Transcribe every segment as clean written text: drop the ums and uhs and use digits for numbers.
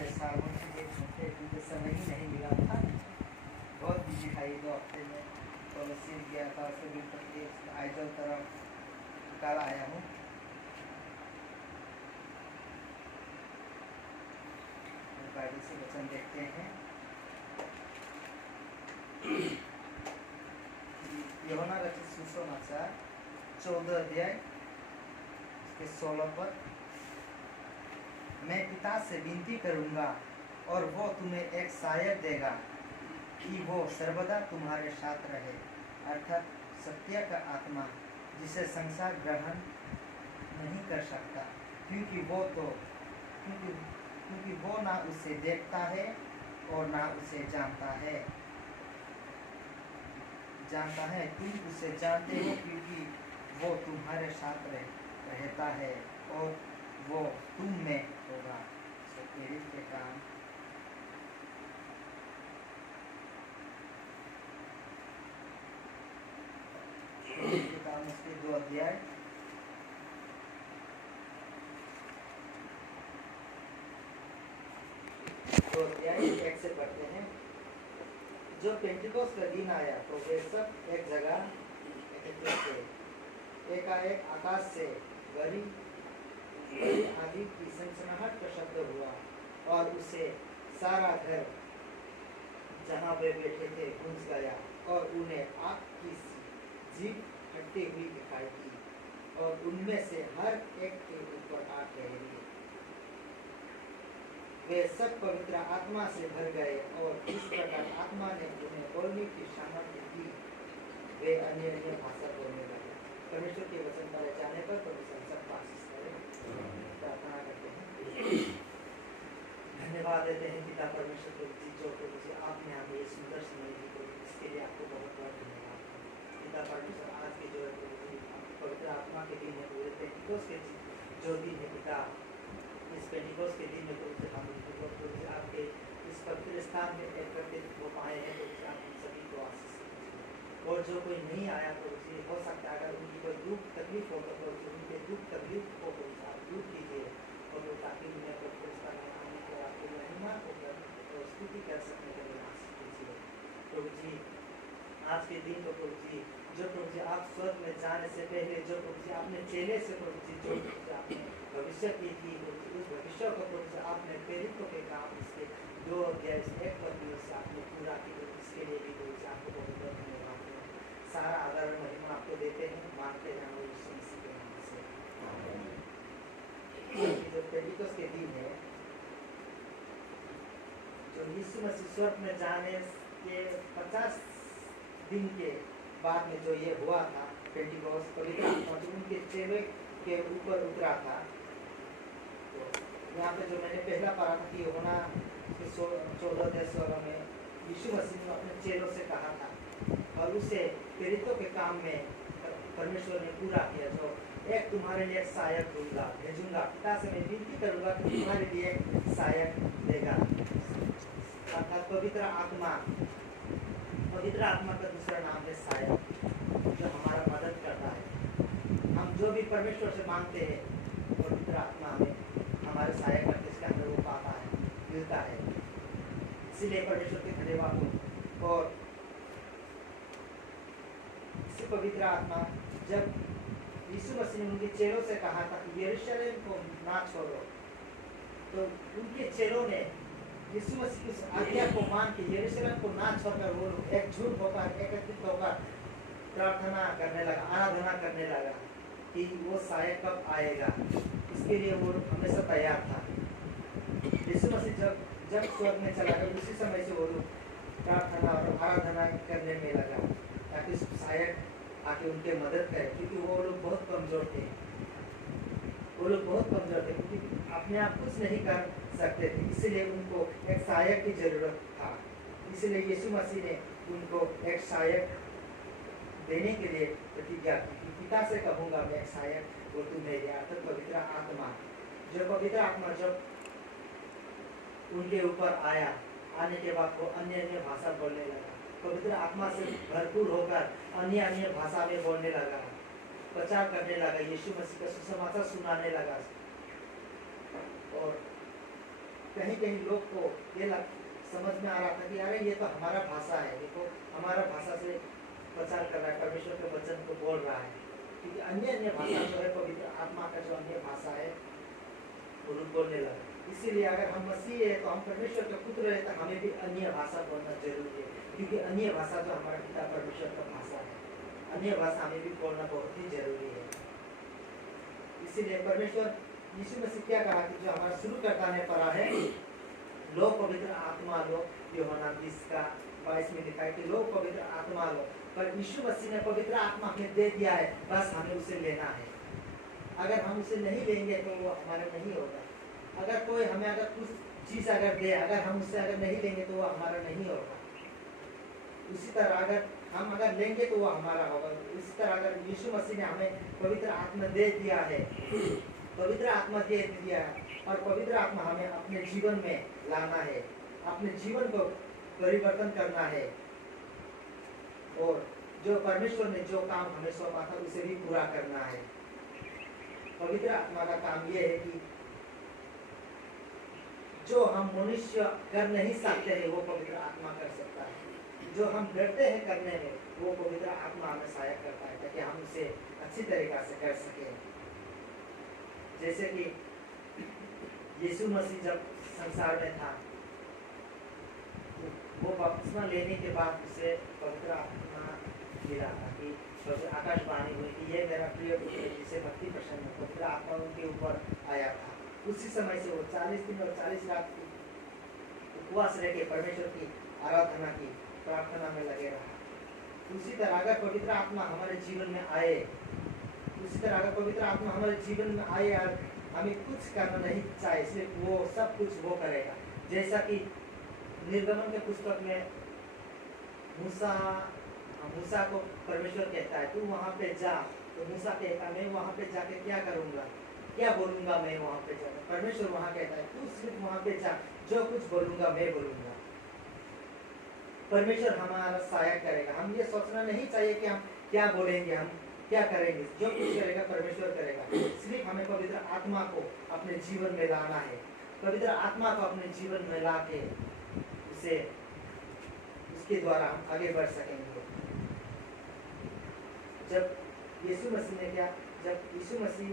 से साबुन से एक घंटे क्योंकि समय ही नहीं मिला था, बहुत बिजी था ये 2 हफ्ते में। तो मैं सिर गया था, उसके दिन आइजल तरफ कल आया हूँ। बाइबल से वचन देखते हैं। यूहन्ना रचित सुसमाचार 14 अध्याय इसके 16 पद। मैं पिता से विनती करूंगा और वो तुम्हें एक सहायक देगा कि वो सर्वदा तुम्हारे साथ रहे, अर्थात सत्य का आत्मा, जिसे संसार ग्रहण नहीं कर सकता, क्योंकि वो ना उसे देखता है और ना उसे जानता है। तुम उसे जानते हो क्योंकि वो तुम्हारे साथ रहता है और वो तुम में होगा। प्रेरित के काम 2 अध्याय 1 से पढ़ते हैं। जो पेंटिकोस का दिन आया तो वे सब एक जगह एकत्रित थे। एकाएक आकाश से बड़ी आंधी की सनसनाहट का शब्द हुआ और उसे सारा घर जहाँ वे बैठे थे गूंज गया, और उन्हें आग की जीभ फटती हुई दिखाई दी और उनमें से हर एक के ऊपर आग ठहरी। वे सब पवित्र आत्मा से भर गए और इस प्रकार आत्मा ने उन्हें बोलने की सामर्थ्य दी। वे अन्य अन्य भाषा बोलने लगे। परमेश्वर के वचन पर जाने पर परमेश्वर सबका आशीष करे। प्रार्थना करते हैं। धन्यवाद देते हैं पिता परमेश्वर को जो मुझे आपने हमें ये सुंदर समय दी, तो इसके लिए आपको बहुत बहुत धन्यवाद। पिता परमेश्वर आज के जो पवित्र आत्मा के दिन है, पूरे पेंटिकोस के जो दिन है पिता, इस पेंटिकोस के दिन में तो हम आपके इस पवित्र स्थान में एकत्रित हो पाए हैं, तो आप सभी को आशीष दीजिए। और जो कोई नहीं आया तो उसे हो सकता है अगर उनकी कोई दुख तकलीफ हो तो उनके दुख तकलीफ को आप दूर कीजिए, और वो ताकि उन्हें पवित्र स्थान में आने को आपकी महिमा को स्तुति कर सकने के लिए आशीष दीजिए। प्रभु जी आज के दिन तो प्रभु जी जो प्रभु जी आप स्वर्ग में जाने से पहले जो प्रभु जी आपने चेले से प्रभु जी जो आपने भविष्य की थी, उस भविष्य को प्रभु जी आपने प्रेरितों के काम इसके 2 अध्याय 1 पद से आपने पूरा किया। इसके लिए भी प्रभु जी आपको बहुत बहुत धन्यवाद है। सारा आदर और महिमा आपको देते हैं, मानते हैं और यीशु मसीह के नाम से। जो पेंटिकोस के दिन है, जो यीशु मसीह स्वर्ग में जाने के 50 दिन के बाद में जो ये हुआ था, पेंटिकोस पवित्र आत्मा जो उनके चेले के ऊपर उतरा था। तो यहाँ पे जो मैंने पहला पढ़ा था कि यूहन्ना 14:16 में यीशु मसीह ने अपने चेलों से कहा था, और उसे प्रेरितों के काम में परमेश्वर ने पूरा किया। जो एक तुम्हारे लिए एक सहायक भेजूंगा, पिता से मैं विनती करूंगा कि तुम्हारे लिए एक सहायक देगा, अर्थात पवित्र आत्मा। पवित्र आत्मा का दूसरा नाम है सहायक, जो हमारा मदद करता है। हम जो भी परमेश्वर से मांगते हैं पवित्र आत्मा में हमारे सहायक करते, इसका हमें वो पाता है, मिलता है। इसीलिए परमेश्वर के धन्यवाद हो। और इसी पवित्र आत्मा जब यीशु मसीह ने उनके चेलों से कहा था कि यरूशलेम को ना छोड़ो, तो उनके चेलों ने यीशु मसीह की आज्ञा को मान के यरूशलेम को ना छोड़कर वो एकजुट होकर एकत्रित होकर प्रार्थना करने लगा, आराधना करने लगा कि वो सहायक कब आएगा। इसके लिए वो हमेशा तैयार था। यीशु मसीह जब स्वर्ग में चला गया, उसी समय से वो लोग प्रार्थना और आराधना करने में लगा ताकि सहायक आके उनके मदद करे, क्योंकि वो लोग बहुत कमजोर थे। क्योंकि अपने आप कुछ नहीं कर सकते थे, इसलिए उनको एक सहायक की जरूरत था। इसलिए यीशु मसीह ने उनको एक सहायक देने के लिए प्रतिज्ञा की कि पिता से कहूँगा मैं एक सहायक वो तुम्हें दिया, अर्थात पवित्र आत्मा। जो पवित्र आत्मा जब उनके ऊपर आया, आने के बाद वो अन्य अन्य भाषा बोलने लगा। पवित्र आत्मा से भरपूर होकर अन्य अन्य भाषा में बोलने लगा, प्रचार करने लगा, यीशु मसीह का सुसमाचार सुनाने लगा। और कहीं कहीं लोग को ये समझ में आ रहा था कि अरे ये तो हमारा भाषा है, देखो हमारा भाषा से प्रचार कर रहा है, परमेश्वर के वचन को बोल रहा है, क्योंकि अन्य अन्य भाषा जो है पवित्र आत्मा का जो अन्य भाषा है वो बोलने लगा। इसीलिए अगर हम मसीह है तो हम परमेश्वर के पुत्र है तो हमें भी अन्य भाषा बोलना जरूरी है, क्योंकि अन्य भाषा जो हमारा पिता परमेश्वर का भाषा है, अन्य भाषा हमें भी बोलना बहुत ही जरूरी है। इसीलिए परमेश्वर यीशु मसीह क्या कहा कि जो हमारा शुरू करता है पढ़ा है, लो पवित्र आत्मा लो, यूहन्ना 20:22 में लिखा है कि लो पवित्र आत्मा लो। पर यीशु मसीह ने पवित्र आत्मा हमें दे दिया है, बस हमें उसे लेना है। अगर हम उसे नहीं लेंगे तो वो हमारा नहीं होगा। अगर कोई हमें अगर कुछ चीज अगर दे, अगर हम उससे अगर नहीं लेंगे तो वो हमारा नहीं होगा। उसी तरह अगर हम अगर लेंगे तो वो हमारा होगा। इसी तरह अगर यीशु मसीह ने हमें पवित्र आत्मा दे दिया है, पवित्र आत्मा दे दिया है, और पवित्र आत्मा हमें अपने जीवन में लाना है, अपने जीवन को परिवर्तन करना है, और जो परमेश्वर ने जो काम हमें सौंपा था उसे भी पूरा करना है। पवित्र आत्मा का काम यह है कि जो हम मनुष्य कर नहीं सकते हैं वो पवित्र आत्मा कर सकता है। जो हम डरते हैं करने में वो पवित्र आत्मा हमें सहायक करता है ताकि हम उसे अच्छी तरीका से कर सकें। जैसे कि यीशु मसीह जब संसार में था, वो बपतिस्मा लेने के बाद उसे पवित्र आत्मा मिला था कि आकाशवाणी हुई कि ये मेरा प्रिय पुत्र है जिसे भक्ति प्रसन्न है। पवित्र आत्मा उनके ऊपर आया था। उसी समय से वो 40 दिन और 40 रात की उपवास रह के परमेश्वर की आराधना की, प्रार्थना में लगे रहा। उसी तरह अगर पवित्र आत्मा हमारे जीवन में आए, उसी तरह अगर पवित्र आत्मा हमारे जीवन में आए और हमें कुछ करना नहीं चाहे, इसलिए वो सब कुछ वो करेगा। जैसा कि निर्गमन के पुस्तक में मूसा को परमेश्वर कहता है तू वहां पे जा, तो मूसा कहता है मैं वहां पे जाके क्या करूंगा, क्या बोलूंगा मैं वहां पे जाकर। परमेश्वर वहां कहता है तू सिर्फ वहां पे जा, जो कुछ बोलूंगा मैं बोलूंगा। परमेश्वर हमारा सहायक करेगा। हम ये सोचना नहीं चाहिए कि हम क्या बोलेंगे, हम क्या करेंगे, जो कुछ करेगा परमेश्वर करेगा। सिर्फ हमें पवित्र आत्मा को अपने जीवन में लाना है। पवित्र आत्मा को अपने जीवन में ला के उसे उसके द्वारा हम आगे बढ़ सकेंगे। जब यीशु मसीह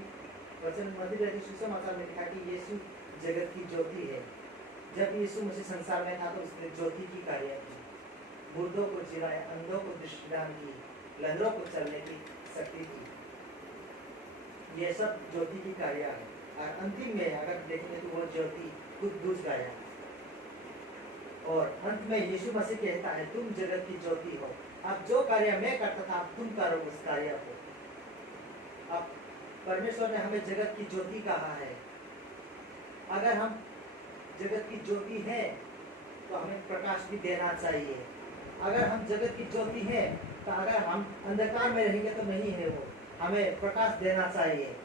वचन मसीह सुसमाचार में लिखा कि यीशु जगत की ज्योति है। जब यीशु मसीह संसार में था तो उसने ज्योति की कार्य की, मुर्दों को जिलाया, अंधों को दृष्टिदान की, लंगड़ों को चलने की शक्ति की। ये सब ज्योति की कार्य है। और अंतिम में अगर देखेंगे तो वो ज्योति खुद बुझ गया, और अंत में यीशु मसीह कहता है तुम जगत की ज्योति हो। अब जो कार्य मैं करता था अब तुम करो उस कार्य को। अब परमेश्वर ने हमें जगत की ज्योति कहा है। अगर हम जगत की ज्योति है तो हमें प्रकाश भी देना चाहिए। अगर हम जगत की ज्योति है तो अगर हम अंधकार में रहेंगे तो नहीं है वो, हमें प्रकाश देना चाहिए।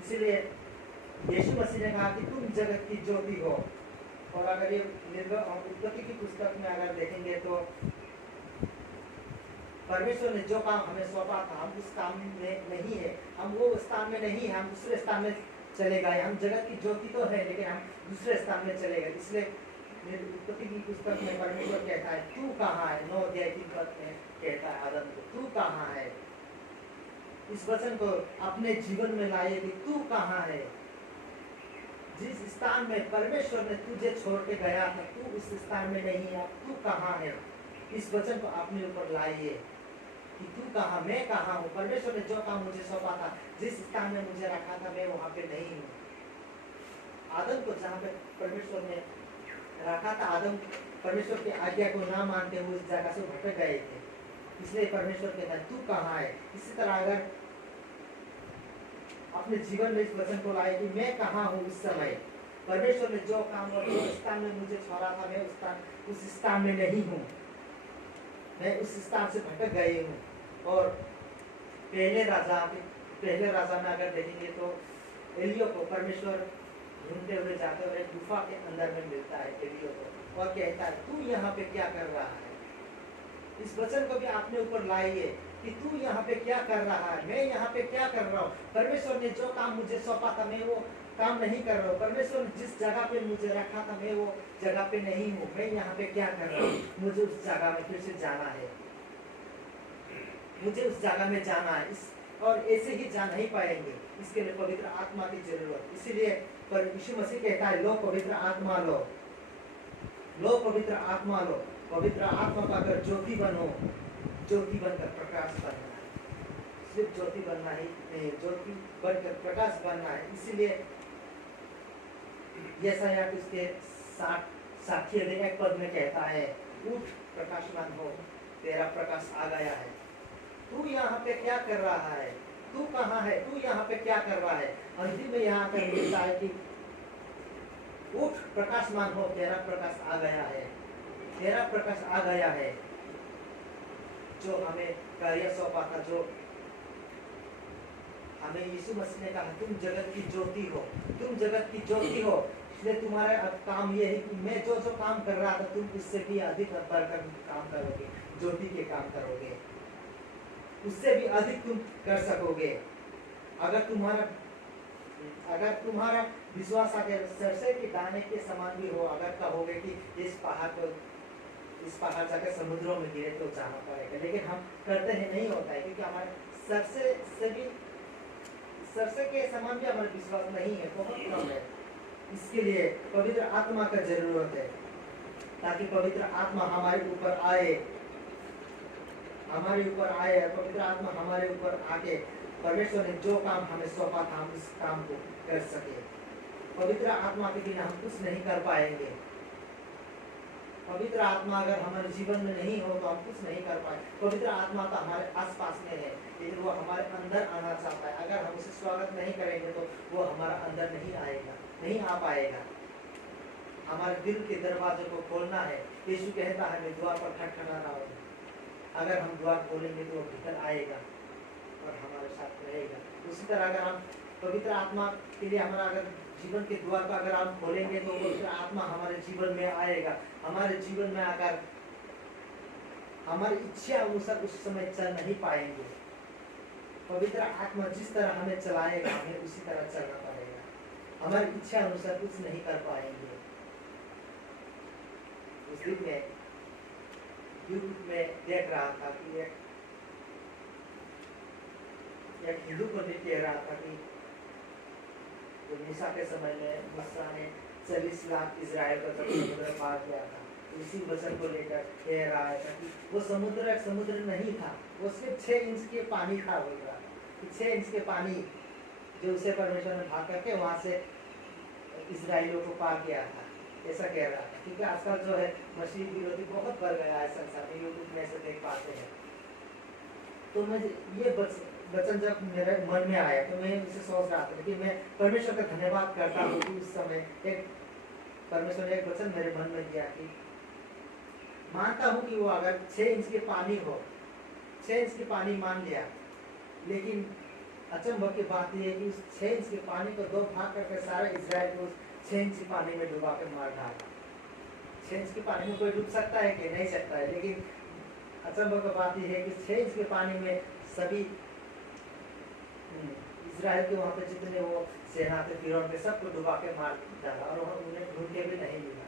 इसलिए यीशु मसीह ने कहा कि तुम जगत की ज्योति हो। और अगर ये उत्पत्ति की पुस्तक में अगर देखेंगे तो परमेश्वर ने जो काम हमें सौंपा था हम उस काम में नहीं है, हम वो स्थान में नहीं है, हम दूसरे स्थान में चले गए। हम जगत की ज्योति तो है लेकिन हम दूसरे स्थान में चले गए। इसलिए उत्पत्ति की पुस्तक में परमेश्वर कहता है तू कहाँ है। 9 अध्याय की पद में कहता है आदम को तू कहाँ है। इस वचन को अपने जीवन में लाइए कि तू कहाँ है। जिस स्थान में परमेश्वर ने तुझे छोड़ के गया था तू उस स्थान में नहीं है, तू कहाँ है। इस वचन को अपने ऊपर लाइए कि तू कहाँ, मैं कहाँ हूँ। परमेश्वर ने जो काम मुझे सौंपा था, जिस स्थान में मुझे रखा था मैं वहां पे नहीं हूँ। आदम को जहाँ पे परमेश्वर ने रखा था, आदम परमेश्वर की आज्ञा को ना मानते हुए उस जगह से भटक गए थे। इसलिए परमेश्वर कहता है तू कहाँ है। इसी तरह अगर अपने जीवन में इस वचन को लाए कि मैं कहाँ हूँ उस समय, परमेश्वर ने जो काम और जो स्थान में मुझे छोड़ा था मैं उस स्थान में नहीं हूँ, मैं उस स्थान से भटक गई हूँ। और पहले राजा में अगर देखेंगे तो एलियो को परमेश्वर ढूंढते हुए जाते हुए गुफा के अंदर में मिलता है एलियो को और कहता है तू यहाँ पे क्या कर रहा है। इस वचन को भी आपने ऊपर लाइए कि तू यहाँ पे क्या कर रहा है, मैं यहाँ पे क्या कर रहा हूँ। परमेश्वर ने जो काम मुझे सौंपा था मैं वो काम नहीं कर रहा हूँ। परमेश्वर ने जिस जगह पे मुझे रखा था मैं वो जगह पे नहीं हूँ। मैं यहाँ पे क्या कर रहा हूँ? मुझे उस जगह में फिर से जाना है, मुझे उस जगह में जाना है। और ऐसे ही जा नहीं पाएंगे, इसके लिए पवित्र आत्मा की जरूरत। इसीलिए पर यीशु मसीह कहता है लो पवित्र आत्मा लो, लो पवित्र आत्मा लो। पवित्र आत्मा का अगर ज्योति बनो, ज्योति बनकर प्रकाश बनना है। सिर्फ ज्योति बनना ही नहीं, ज्योति बनकर प्रकाश बनना है। इसीलिए यशायाह उसके 60 में कहता है उठ प्रकाशमान हो, तेरा प्रकाश आ गया है। तू यहाँ पे क्या कर रहा है? तू कहाँ है? तू यहाँ पे क्या कर रहा है? अंतिम में यहाँ पर मिलता है कि उठ प्रकाशमान हो, तेरा प्रकाश आ गया है, तेरा प्रकाश आ गया है। जो हमें कार्य सौंपा था, जो हमें यीशु मसीह ने कहा तुम जगत की ज्योति हो, तुम जगत की ज्योति हो। इसलिए तुम्हारा अब काम ये है कि मैं जो जो काम कर रहा था तुम उससे भी अधिक बढ़कर काम करोगे, ज्योति के काम करोगे, उससे भी अधिक तुम कर सकोगे। अगर तुम्हारा विश्वास अगर सरसे के दाने के समान भी हो, अगर कहोगे कि इस पहाड़ जाकर समुद्रों में गिरे तो जाना पड़ेगा, लेकिन हम करते हैं, नहीं होता है, क्योंकि हमारे सरसे के समान भी हमारा विश्वास नहीं है, बहुत कम है। इसके लिए पवित्र आत्मा का जरूरत है, ताकि पवित्र आत्मा हमारे ऊपर आए, पवित्र आत्मा हमारे ऊपर आके परमेश्वर ने जो काम हमें सौंपा था हम उस काम को कर सके। पवित्र आत्मा के बिना हम कुछ नहीं कर पाएंगे। पवित्र आत्मा अगर हमारे जीवन में नहीं हो तो हम कुछ नहीं कर पाए। पवित्र आत्मा तो हमारे आसपास में है, लेकिन वो हमारे अंदर आना चाहता है। अगर हम उसे स्वागत नहीं करेंगे तो वो हमारा अंदर नहीं आएगा, नहीं आ पाएगा। हमारे दिल के दरवाजे को खोलना है। यीशु कहता है मैं द्वार पर खटखटा रहा हूँ। अगर हम द्वार खोलेंगे तो वो भीतर आएगा और हमारे साथ रहेगा। उसी तरह अगर हम पवित्र आत्मा के लिए हमारा अगर जीवन के द्वार को अगर हम खोलेंगे तो पवित्र आत्मा हमारे जीवन में आएगा। हमारे जीवन में अगर हमारी इच्छा अनुसार उस समय चल नहीं पाएंगे, पवित्र आत्मा जिस तरह हमें चलाएगा हमें उसी तरह चलना पड़ेगा। हमारी इच्छा अनुसार कुछ नहीं कर पाएंगे। उस दिन में यूट्यूब में देख रहा था कि एक हिंदू पंडित कह रहा था कि मूसा के समय में मूसा ने 40 लाख इजराइल का जब समुद्र पार किया था, इसी वचन को लेकर कह रहा था कि वो समुद्र नहीं था, वो सिर्फ 6 इंच के पानी था। बोल रहा कि 6 इंच के पानी जो उसे परमेश्वर ने भाग करके वहां से इजराइलियों को पार किया था, ऐसा कह रहा था। क्योंकि आजकल जो है मसीह विरोधी बहुत बढ़ गया है संसार में, यूट्यूब में ऐसे देख पाते हैं। तो मैं ये वचन जब मेरे मन में आया तो मैं उसे सोच रहा था कि मैं परमेश्वर का धन्यवाद करता हूँ कि उस समय परमेश्वर ने एक वचन मेरे मन में दिया कि मानता हूँ कि वो अगर 6 इंच के पानी हो, 6 इंच के पानी मान लिया, लेकिन अचंभव की बात यह है कि उस 6 इंच के पानी को 2 भाग करके सारा इजराइल को 6 इंच के पानी में डुबा के मार डाला। 6 इंच के पानी में कोई डूब सकता है कि नहीं सकता है, लेकिन अचंभव की बात यह है कि 6 इंच के पानी में सभी इजराइल के वहाँ पे जितने वो सेना थे फिरौन के सबको डुबा के मार डाला और उन्हें ढूंढ के भी नहीं मिला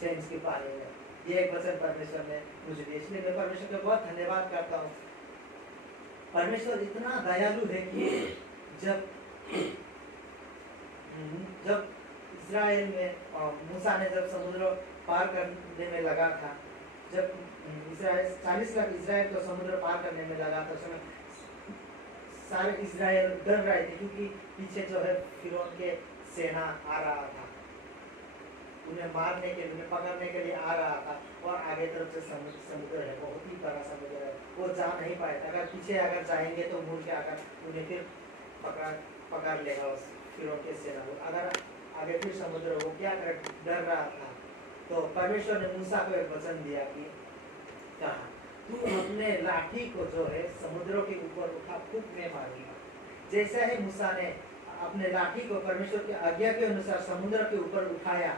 6 इंच के पानी में। ये एक वचन परमेश्वर ने मुझे दिया, इसलिए मैं परमेश्वर का बहुत धन्यवाद करता हूँ। परमेश्वर इतना दयालु है कि जब इजराइल में मूसा ने जब समुद्र पार करने में लगा था, जब इजराइल 40 लाख इजराइल को समुद्र पार करने में लगा था, समय सारे इजराइल डर रहे थे क्योंकि पीछे जो है फिरौन के सेना आ रहा था, उन्हें मारने के लिए, उन्हें पकड़ने के लिए आ रहा था। और आगे तरफ से समुद्र है, बहुत ही बड़ा समुद्र है, वो जा नहीं पाए। अगर पीछे अगर जाएंगे तो मुड़ के आकर उन्हें फिर पकड़ लेगा उस फिरौन के सेना को। अगर आगे फिर समुद्र, वो क्या कर डर रहा था। तो परमेश्वर ने मूसा को एक वचन दिया कि कहा तू अपने लाठी को जो है समुद्रों के ऊपर उठा, फूंक में मारूंगा। जैसे ही मूसा ने अपने लाठी को परमेश्वर की आज्ञा के अनुसार समुद्र के ऊपर उठाया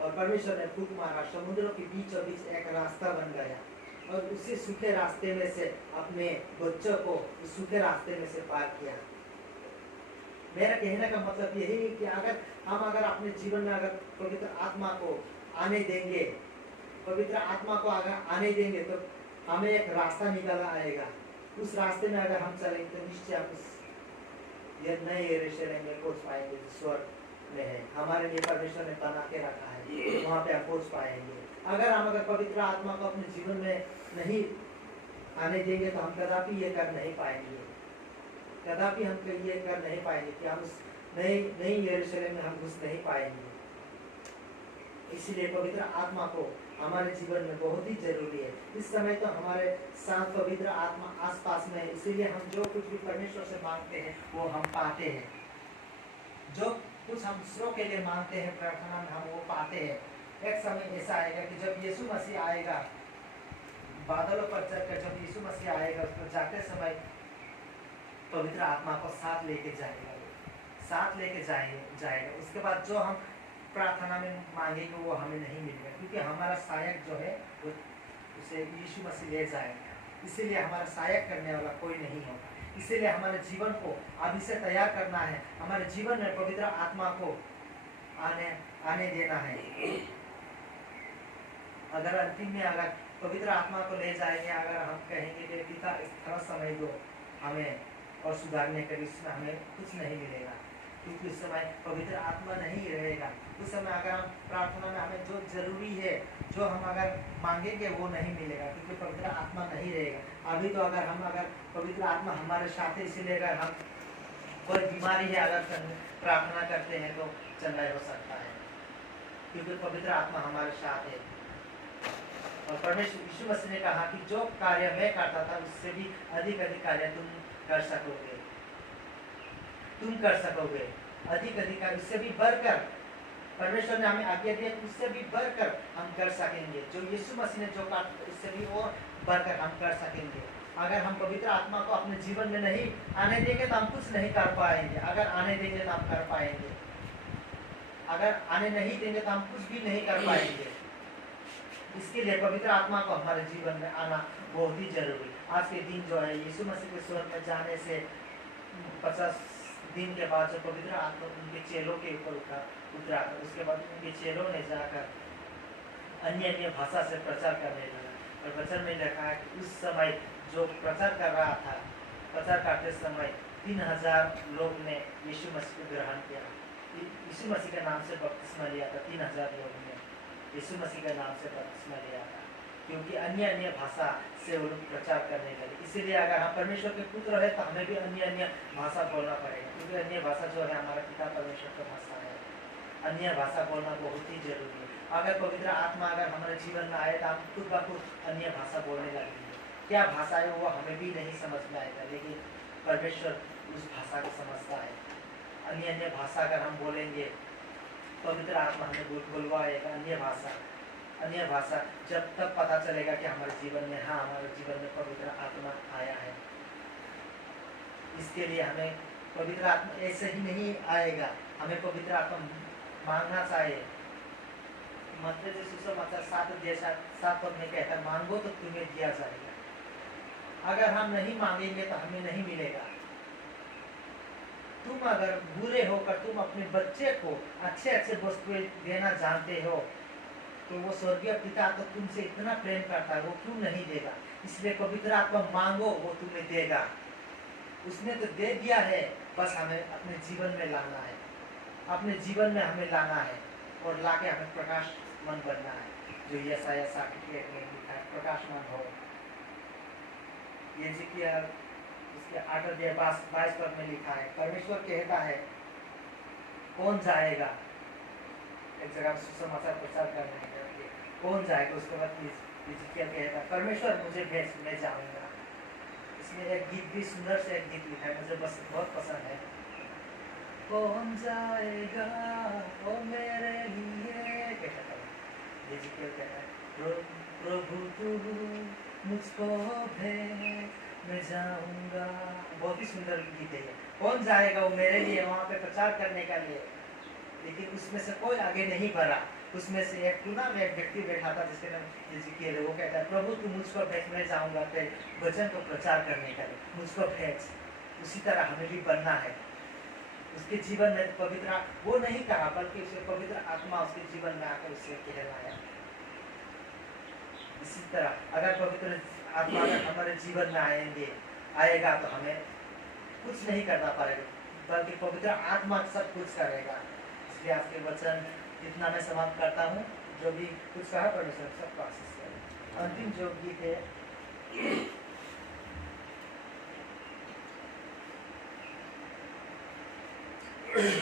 और परमेश्वर ने फूंक मारा, समुद्र के बीचों बीच एक रास्ता बन गया और उसी सूखे रास्ते में से अपने बच्चों को उस सूखे रास्ते में से पार किया। मेरा कहने का मतलब यही है कि अगर अपने जीवन में अगर पवित्र आत्मा को आने देंगे, पवित्र आत्मा को अगर आने देंगे तो हमें एक रास्ता निकाला आएगा। उस रास्ते में अगर हम चलेंगे तो निश्चय हम उस ये नए यरूशलेम में पहुंच पाएंगे जो स्वर्ग में है, हमारे लिए परमेश्वर ने बना के रखा है, वहाँ पे हम पहुंच पाएंगे। अगर पवित्र आत्मा को अपने जीवन में नहीं आने देंगे तो हम कदापि ये कर नहीं पाएंगे, कदापि हम ये कर नहीं पाएंगे कि हम उस नई यरूशलेम में हम घुस नहीं पाएंगे। इसलिए पवित्र आत्मा को हमारे जीवन में बहुत ही जरूरी है। इस समय तो हमारे साथ पवित्र आत्मा आसपास में है, इसीलिए हम जो कुछ भी परमेश्वर से मांगते हैं वो हम पाते हैं। जो कुछ हम दूसरों के लिए मांगते हैं प्रार्थना में हम वो पाते हैं। एक समय ऐसा आएगा कि जब यीशु मसीह आएगा, बादलों पर चढ़कर जब यीशु मसीह आएगा, उस पर जाते समय पवित्र आत्मा को साथ लेके जाएगा, साथ लेके जाएगा। उसके बाद जो हम प्रार्थना में मांगेंगे वो हमें नहीं मिलेगा, क्योंकि हमारा सहायक जो है वो उसे यीशु मसीह ले जाएगा। इसीलिए हमारा सहायक करने वाला कोई नहीं होगा। इसीलिए हमारे जीवन को अभी से तैयार करना है, हमारे जीवन में पवित्र आत्मा को आने देना है। अगर अंतिम में अगर पवित्र आत्मा को ले जाएंगे, अगर हम कहेंगे कि पिता थोड़ा समय दो हमें और सुधारने के लिए, इसमें हमें कुछ नहीं मिलेगा, क्योंकि उस समय पवित्र आत्मा नहीं रहेगा। उस समय अगर हम प्रार्थना में हमें जो जरूरी है, जो हम अगर मांगेंगे वो नहीं मिलेगा, क्योंकि पवित्र आत्मा नहीं रहेगा। अभी तो अगर पवित्र आत्मा हमारे साथ है, इसीलिए अगर हम कोई बीमारी है अगर प्रार्थना करते हैं तो चंगाई हो सकता है, क्योंकि पवित्र आत्मा हमारे साथ है। और परमेश्वर यीशु मसीह ने कहा कि जो कार्य मैं करता था उससे भी अधिक कार्य तुम कर सकोगे, अधिक उससे भी बढ़कर परमेश्वर ने हमें आज्ञा दी, उससे भी बढ़कर हम कर सकेंगे। जो यीशु मसीह ने जो कहा उससे भी और बढ़कर हम कर सकेंगे। अगर हम पवित्र आत्मा को अपने जीवन में नहीं आने देंगे तो हम कुछ नहीं कर पाएंगे, अगर आने देंगे तो हम कर पाएंगे, अगर आने नहीं देंगे तो हम कुछ भी नहीं कर पाएंगे। इसके लिए पवित्र आत्मा को हमारे जीवन में आना बहुत ही जरूरी। आज के दिन जो है यीशु मसीह के स्वर्ग में जाने से 50 दिन के बाद जो पवित्र आत्मा उनके चेलों के ऊपर उतरा, उसके बाद उनके चेलों ने जाकर अन्य भाषा से प्रचार करने लगा। और वचन में लिखा है कि उस समय जो प्रचार कर रहा था, प्रचार करते समय 3000 लोग ने यीशु मसीह को ग्रहण किया, यीशु मसीह के नाम से बपतिस्मा लिया था। 3000 लोगों ने यीशु मसीह के नाम से बपतिस्मा लिया था, क्योंकि अन्य भाषा से वो लोग प्रचार करने लगे। इसीलिए अगर हम परमेश्वर के पुत्र है तो हमें भी अन्य भाषा बोलना पड़ेगा, क्योंकि अन्य भाषा जो है हमारा पिता परमेश्वर का भाषा है। अन्य भाषा बोलना बहुत ही जरूरी है। अगर पवित्र आत्मा अगर हमारे जीवन में आए तो हम खुद ब खुद अन्य भाषा बोलने लगेंगे। क्या भाषा है वो हमें भी नहीं समझ में आएगा, लेकिन परमेश्वर उस भाषा को समझता है। अन्य भाषा अगर हम बोलेंगे, पवित्र आत्मा हमें बुलवाएगा अन्य भाषा जब तक पता चलेगा कि हमारे जीवन में, हाँ हमारे जीवन में पवित्र आत्मा आया है। इसके लिए हमें पवित्र आत्मा ऐसे ही नहीं आएगा, हमें पवित्र आत्मा मांगना चाहिए। मत्ती सुसमाचार 7 पद में कहता है, मांगो तो तुम्हें दिया जाएगा। अगर हम नहीं मांगेंगे तो हमें नहीं मिलेगा। तुम अगर बुरे होकर तुम अपने बच्चे को अच्छे वस्तुएं देना जानते हो तो वो स्वर्गीय पिता तो तुमसे इतना प्रेम करता है, वो क्यों नहीं देगा। इसलिए पवित्र आत्मा मांगो, वो तुम्हें देगा। उसने तो दे दिया है, बस हमें अपने जीवन में लाना है, अपने जीवन में हमें लाना है और लाके हमें प्रकाशमान बनना है। जो यशायाह 60 में लिखा है, प्रकाशमान हो। ये उसके 8-22 पद में लिखा है, परमेश्वर कहता है कौन जाएगा एक जगह सुसमाचार प्रचार करने के लिए, कौन जाएगा। उसके बाद हिजकिय्याह कहता है परमेश्वर मुझे भेज, मैं जाऊंगा। इसमें एक गीत भी सुंदर से एक गीत लिखा है, मुझे बस बहुत पसंद है। कौन जाएगा ओ मेरे लिए, कहता है हिजकिय्याह कहता है प्रभु तू मुझको भेज, मैं जाऊंगा। बहुत ही सुंदर गीत है। कौन जाएगा वो मेरे लिए वहाँ पे प्रचार करने के लिए, लेकिन उसमें से कोई आगे नहीं बढ़ा। उसमें से एक टूना में एक व्यक्ति बैठा था जिसके नाम हिजकिय्याह, वो कहता है प्रभु तू मुझको भेज, मैं जाऊंगा तेरे वचन को प्रचार करने के लिए, मुझको भेज। उसी तरह हमें भी बनना है। उसके जीवन में पवित्र वो नहीं कहा, बल्कि उसे पवित्र आत्मा उसके जीवन में आकर उसे कहलाया। इसी तरह अगर पवित्र आत्मा हमारे जीवन में आएगा तो हमें कुछ नहीं करना पड़ेगा, बल्कि पवित्र आत्मा सब कुछ करेगा। इसलिए आज के वचन इतना मैं समाप्त करता हूँ। जो भी कुछ कहा परमेश्वर सबको आशीष करे। अंतिम जो गीत है